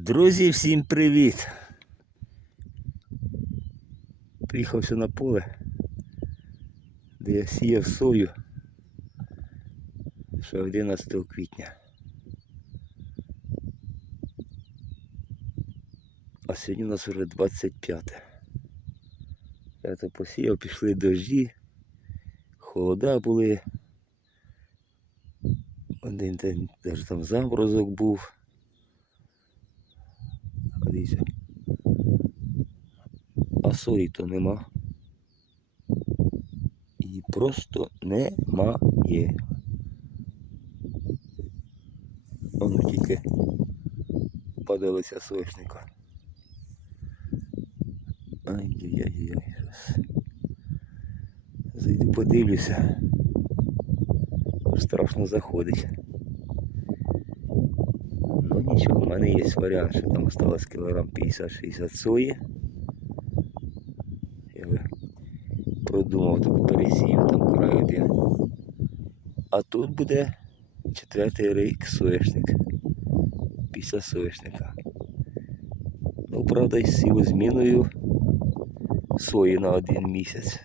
Друзі, всім привіт! Приїхався на поле, де я сіяв сою ще 11 квітня. А сьогодні у нас вже 25. Я то посіяв, пішли дожді, холода були. Один день навіть там заморозок був. Дивіться. А сої то нема. І просто немає. Воно тільки падалися соняшника. Ай-яй-яй-яй. Зайду подивлюся. Страшно заходить. Ну нічого, в мене є варіант, що там осталось кілограм 50-60 сої. Я би продумав таку пересію там край один. А тут буде четвертий рік соєшник. Після соєшника. Ну, правда, з сівозміною сої на один місяць.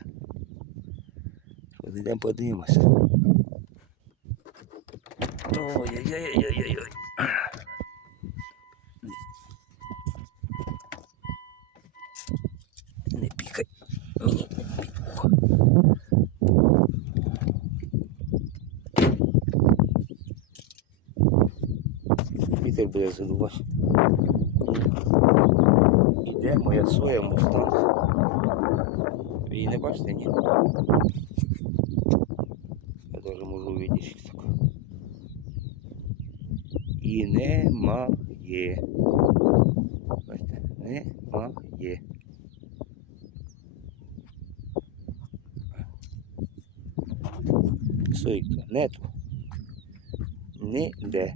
Йдемо подивимося. Ой-ой-ой-ой-ой-ой. Не пікай. Мені не пікай. Вітер буде задувати. Іде моя соя мустанг. Ви її не бачите, ні? Я даже можу увидіти так. І немає. Бачите, немає. Сойка, нету. Ніде.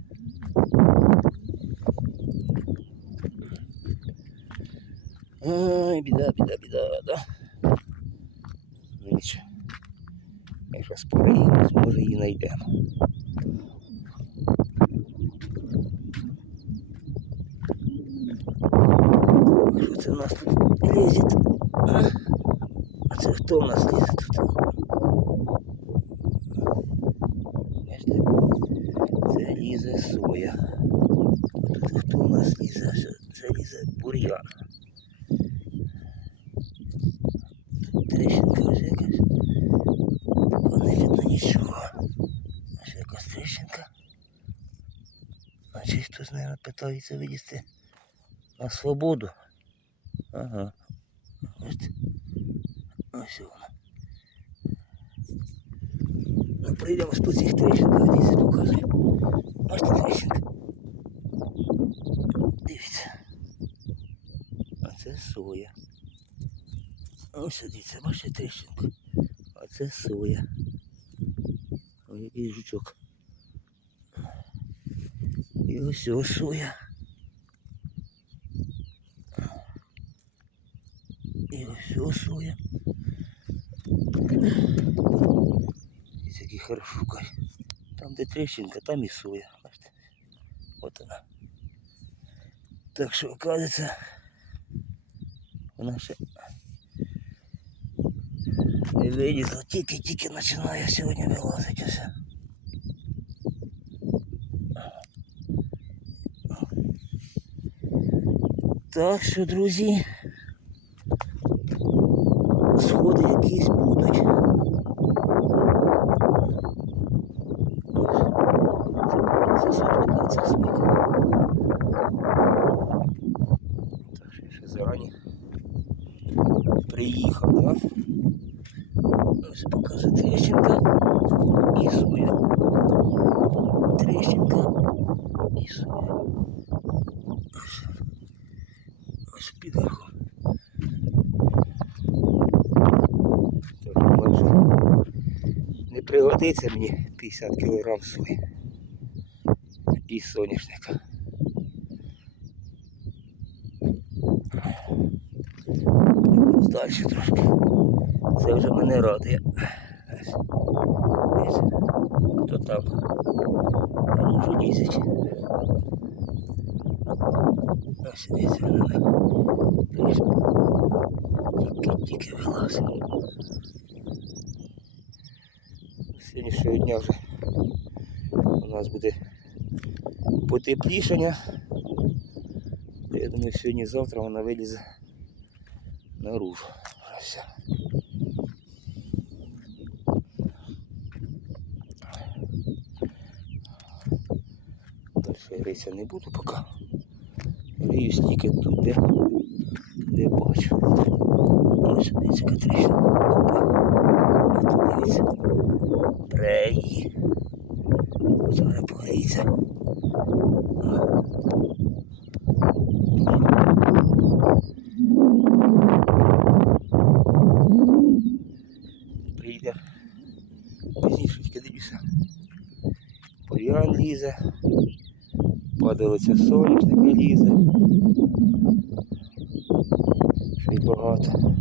Ай, біда, біда, біда, да. Ну нічого. Якщо спориємо, може її знайдемо. Що це в нас тут лізет? А? А це хто в нас лізе тут? Мабуть, питається вилізти на свободу. Ага. Бачите? Ось вона. Ну, прийдемось по цих трещинках, дивіться, показую. Бачите трещинка? Дивіться. А це соя. Ось дивіться, бачите трещинку. А це соя. Ось який жучок. І ось ось соя. І ось ось соя. Ось який хорошо шукай. Там де трещинка, там і соя. Бачите? От вона. Так що оказується, вона ще не вилізла, тільки-тільки починає сьогодні вилазити Так що, друзі, сходи якісь будуть. Це це. Так Ось підарку. Не пригодиться мені 50 кг сої і соняшника. Далі трошки. Це вже мене радує. Хто там? Там уже лізить. Ось дивіться, вона на тільки, вилазить. Сьогоднішнього дня вже у нас буде потеплішання. Я думаю, сьогодні-завтра вона вилізе наружу. Все. Дальше рися не буду поки. Рию стільки тут, де, де бачу. Ось дивіться, Катріша. Опа. Дивіться. Преї. Ось вже боїться. Прийде. Пізніше дивіться. Бур'ян лізе. Падалиця соняшника лізе. Ще й багато.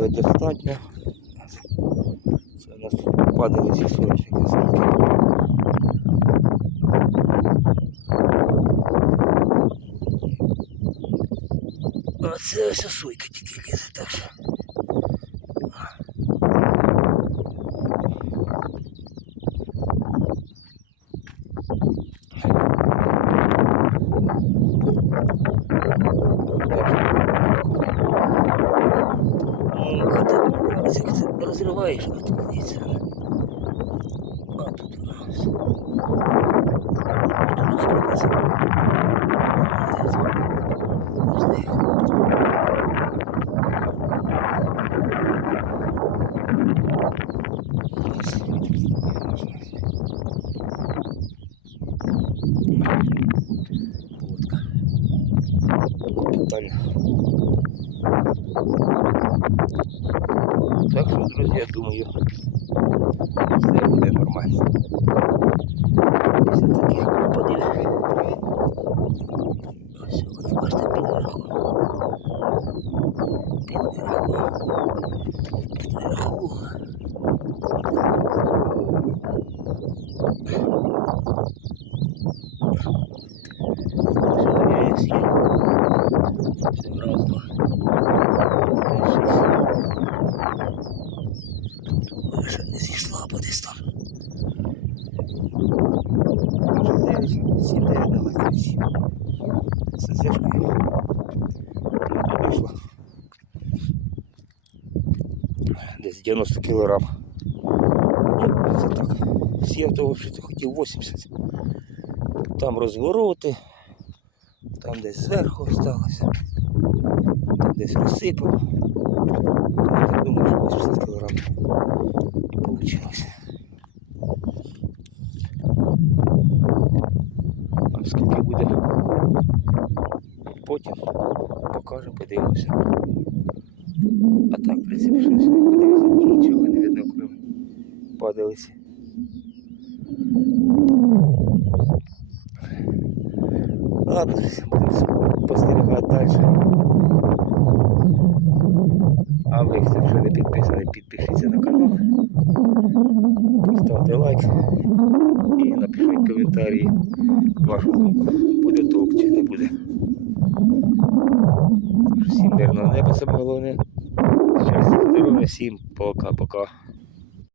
Вологи достатньо. Це у нас тут падалиці соняшника скільки. А це ось сойка тільки лізе, так що. Друзі, я думаю, все буде нормально. Після таких нападів. Ось вони, бачите, під верхом. Під верхом. Під верхом. Що я є? Все, раз, два. П'ять, шість. Ой, ще не зійшла, бо десь там. Може 9, 7, 9 на латриці. Це зіркою. Тут вийшло. Десь 90 кілограм. Це так. Сів того, що ти хотів 80. Там розвороти, там десь зверху осталося, там десь розсипав. Я думаю, що 80 кілограм вийшло. Скільки буде потім, покажемо, подивимося. А так, в принципі, що сюди подивимося, нічого не видно, крім падалиці. Ладно, будемо спостерігати далі. А ви, хто ще не підписаний, підпишіться на канал. Поставте лайк і напишіть коментарі вашу думку. Буде толк чи не буде. Всім мирного неба, саме головне. Щастя, здоров'я, всім пока-пока.